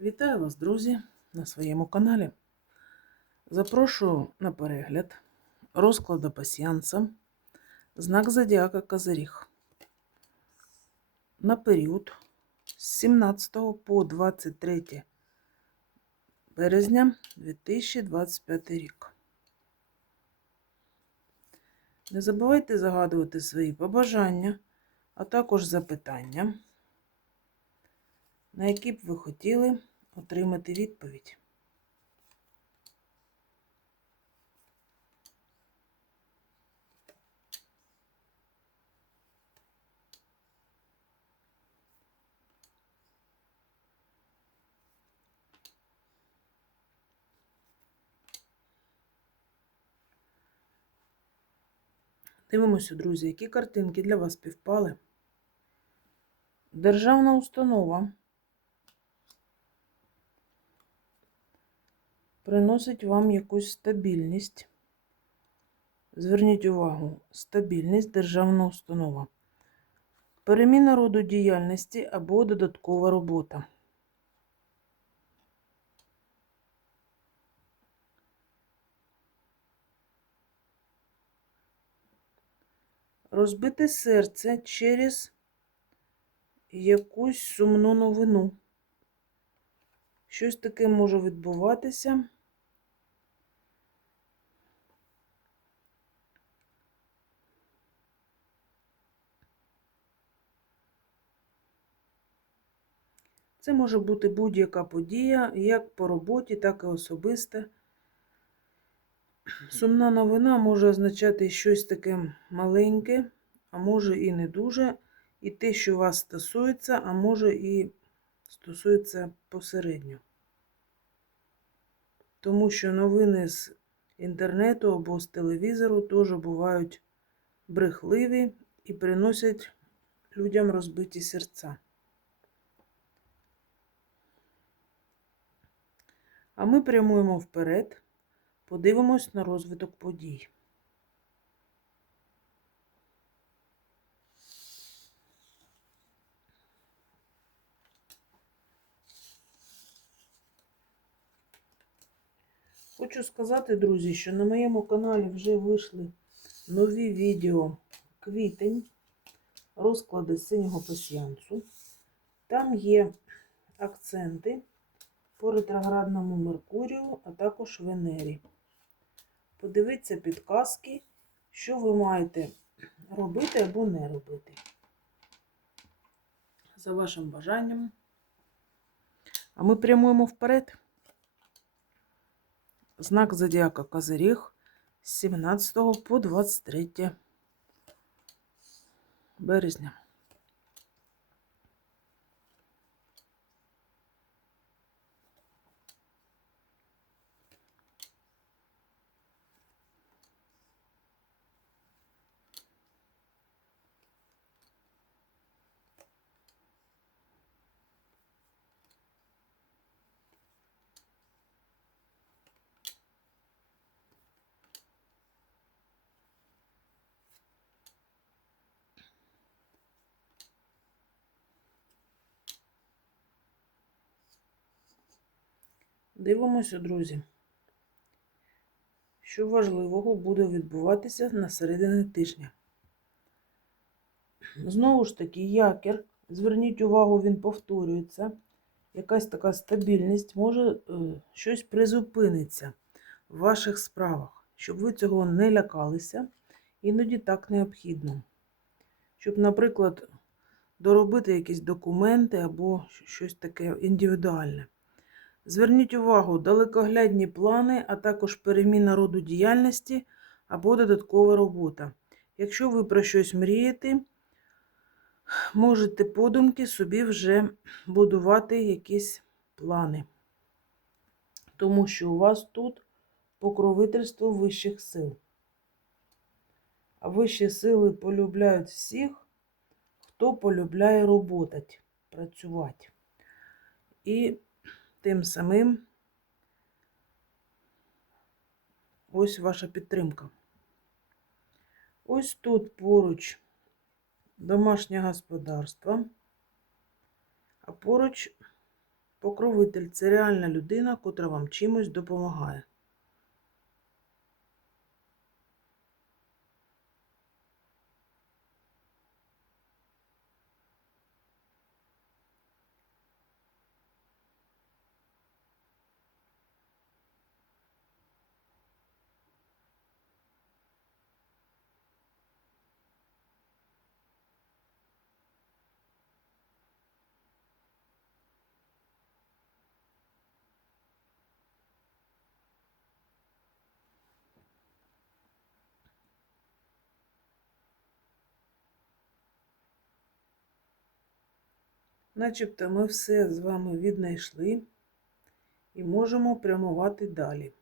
Вітаю вас, друзі, на своєму каналі. Запрошую на перегляд розкладу пасіянса знак Зодіака Козиріг на період з 17 по 23 березня 2025 рік. Не забувайте загадувати свої побажання, а також запитання, на які б ви хотіли отримати відповідь. Дивимося, друзі, які картинки для вас співпали. Державна установа приносить вам якусь стабільність. Зверніть увагу, стабільність державна установа. Переміна роду діяльності або додаткова робота. Розбите серце через якусь сумну новину. Щось таке може відбуватися. Це може бути будь-яка подія, як по роботі, так і особиста. Сумна новина може означати щось таке маленьке, а може і не дуже, і те, що вас стосується, а може і стосується посередньо. Тому що новини з інтернету або з телевізору теж бувають брехливі і приносять людям розбиті серця. А ми прямуємо вперед, подивимось на розвиток подій. Хочу сказати, друзі, що на моєму каналі вже вийшли нові відео квітень, розклади синього пасіянсу. Там є акценти по ретроградному Меркурію, а також Венері. Подивіться підказки, що ви маєте робити або не робити. За вашим бажанням. А ми прямуємо вперед. Знак Зодіака Козиріг з 17 по 23 березня. Дивимося, друзі, що важливого буде відбуватися на середині тижня. Знову ж таки, якір, зверніть увагу, він повторюється. Якась така стабільність, може е, щось призупиниться в ваших справах, щоб ви цього не лякалися, іноді так необхідно. Щоб, наприклад, доробити якісь документи або щось таке індивідуальне. Зверніть увагу, далекоглядні плани, а також переміна роду діяльності або додаткова робота. Якщо ви про щось мрієте, можете подумки собі вже будувати якісь плани. Тому що у вас тут покровительство вищих сил. А вищі сили полюбляють всіх, хто полюбляє роботати, працювати. І тим самим ось ваша підтримка. Ось тут поруч домашнє господарство, а поруч Покровитель це реальна людина, котра вам чимось допомагає. Начебто ми все з вами віднайшли і можемо прямувати далі.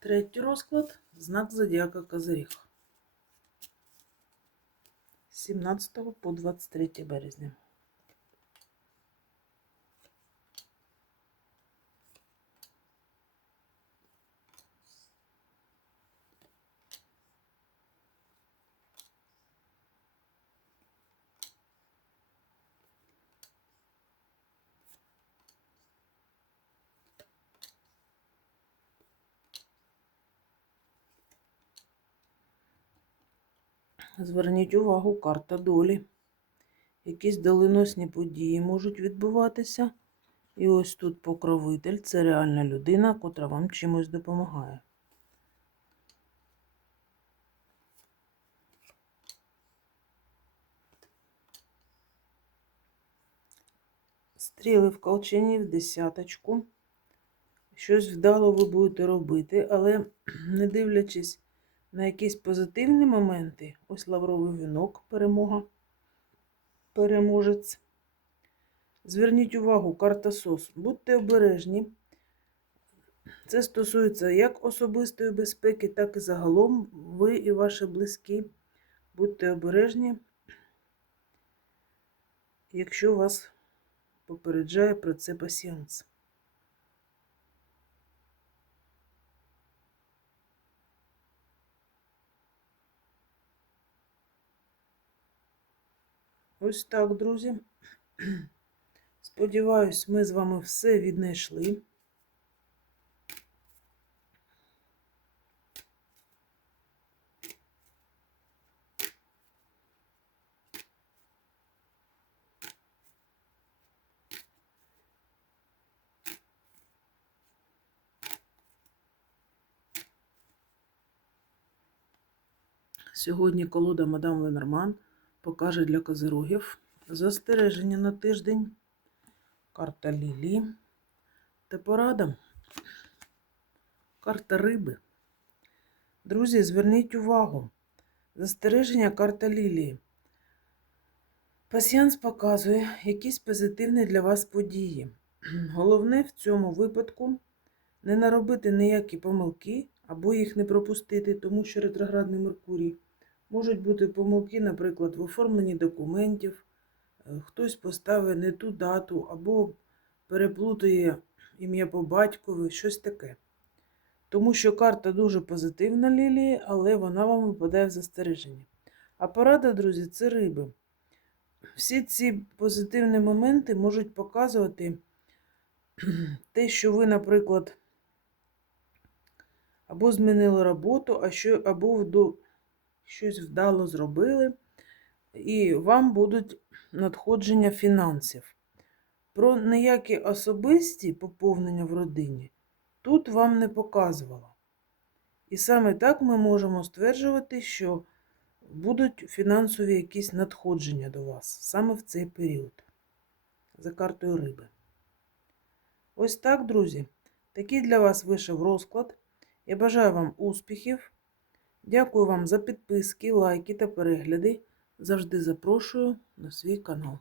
Третій розклад знак зодіака Козиріг. З 17 по 23 березня. Зверніть увагу, карта долі. Якісь доленосні події можуть відбуватися. І ось тут покровитель це реальна людина, котра вам чимось допомагає. Стріли в колчані в десяточку. Щось вдало ви будете робити, але не дивлячись на якісь позитивні моменти, ось лавровий вінок, перемога, переможець. Зверніть увагу, карта СОС. Будьте обережні. Це стосується як особистої безпеки, так і загалом ви і ваші близькі. Будьте обережні, якщо вас попереджає про це пасіанс. Ось так, друзі. Сподіваюсь, ми з вами все віднайшли. Сьогодні колода мадам Ленорман покаже для козирогів застереження на тиждень. Карта Лілії та порада. Карта риби. Друзі, зверніть увагу. Застереження карта Лілії. Пасіанс показує якісь позитивні для вас події. Головне в цьому випадку не наробити ніякі помилки або їх не пропустити, тому що ретроградний Меркурій. Можуть бути помилки, наприклад, в оформленні документів, е, хтось поставить не ту дату або переплутає ім'я по батькові, щось таке. Тому що карта дуже позитивна Лілії, але вона вам випадає в застереження. А порада, друзі, це риби. Всі ці позитивні моменти можуть показувати те, що ви, наприклад, або змінили роботу, а що, або щось вдало зробили, і вам будуть надходження фінансів. Про ніякі особисті поповнення в родині тут вам не показувала. І саме так ми можемо стверджувати, що будуть фінансові якісь надходження до вас саме в цей період. За картою риби. Ось так, друзі. Такий для вас вийшов розклад. Я бажаю вам успіхів. Дякую вам за підписки, лайки та перегляди. завжди запрошую на свій канал.